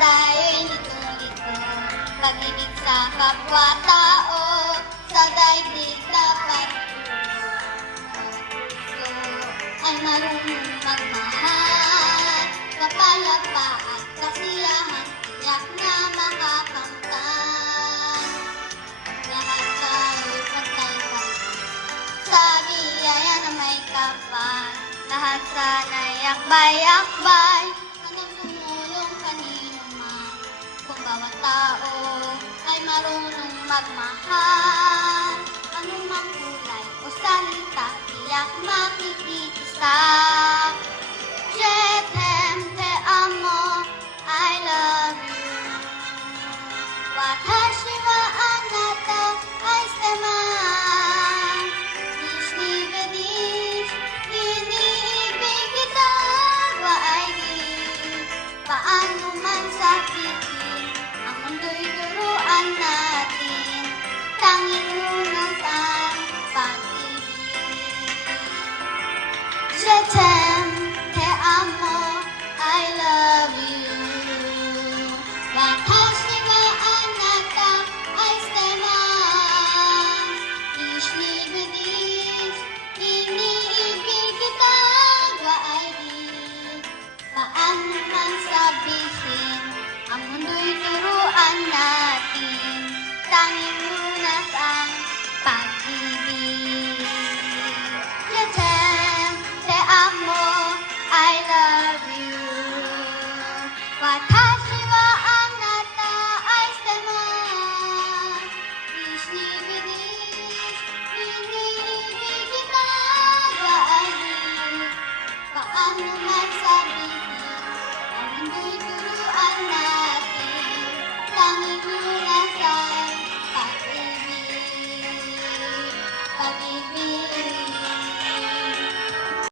tayo'y nitong-ito, pag-ibig sa kapwa-tao, sa daigdig dapat puso ay marunong magmahal, kapayapaan at kasiyahan, tiyak na makakamtan. Lahat tayo'y pantay-pantay, sa biyaya na may kapal, lahat sana'y akbay-akbay, hanggang tumulong kanino man. Kung bawat tao ay marunong magmahal, anumang kulay o salita, tiyak makikisa. Je t'aime, te amo, I love you. Watashi wa anata aishitemasu. Ich liebe dich, iniibig kita, wa ay di. Paano man sakitin, ang mundo'y turuan natin, tanging lunas ang pag-ibig. Je t'aime, te amo, I love you. Watashi wa anata aishitemasu. Ich liebe dich, iniibig kita, wa ay di. Paano man sabihin, ang mundo'y turuan natin, tanging lunas ang pag-ibig. Je t'aime, te amo, I love you. Watashi wa anata aishitemasu. Ich liebe dich, iniibig kita, wa ay di. Paano man sabihin, ang mundo'y turuan natin, tanging lunas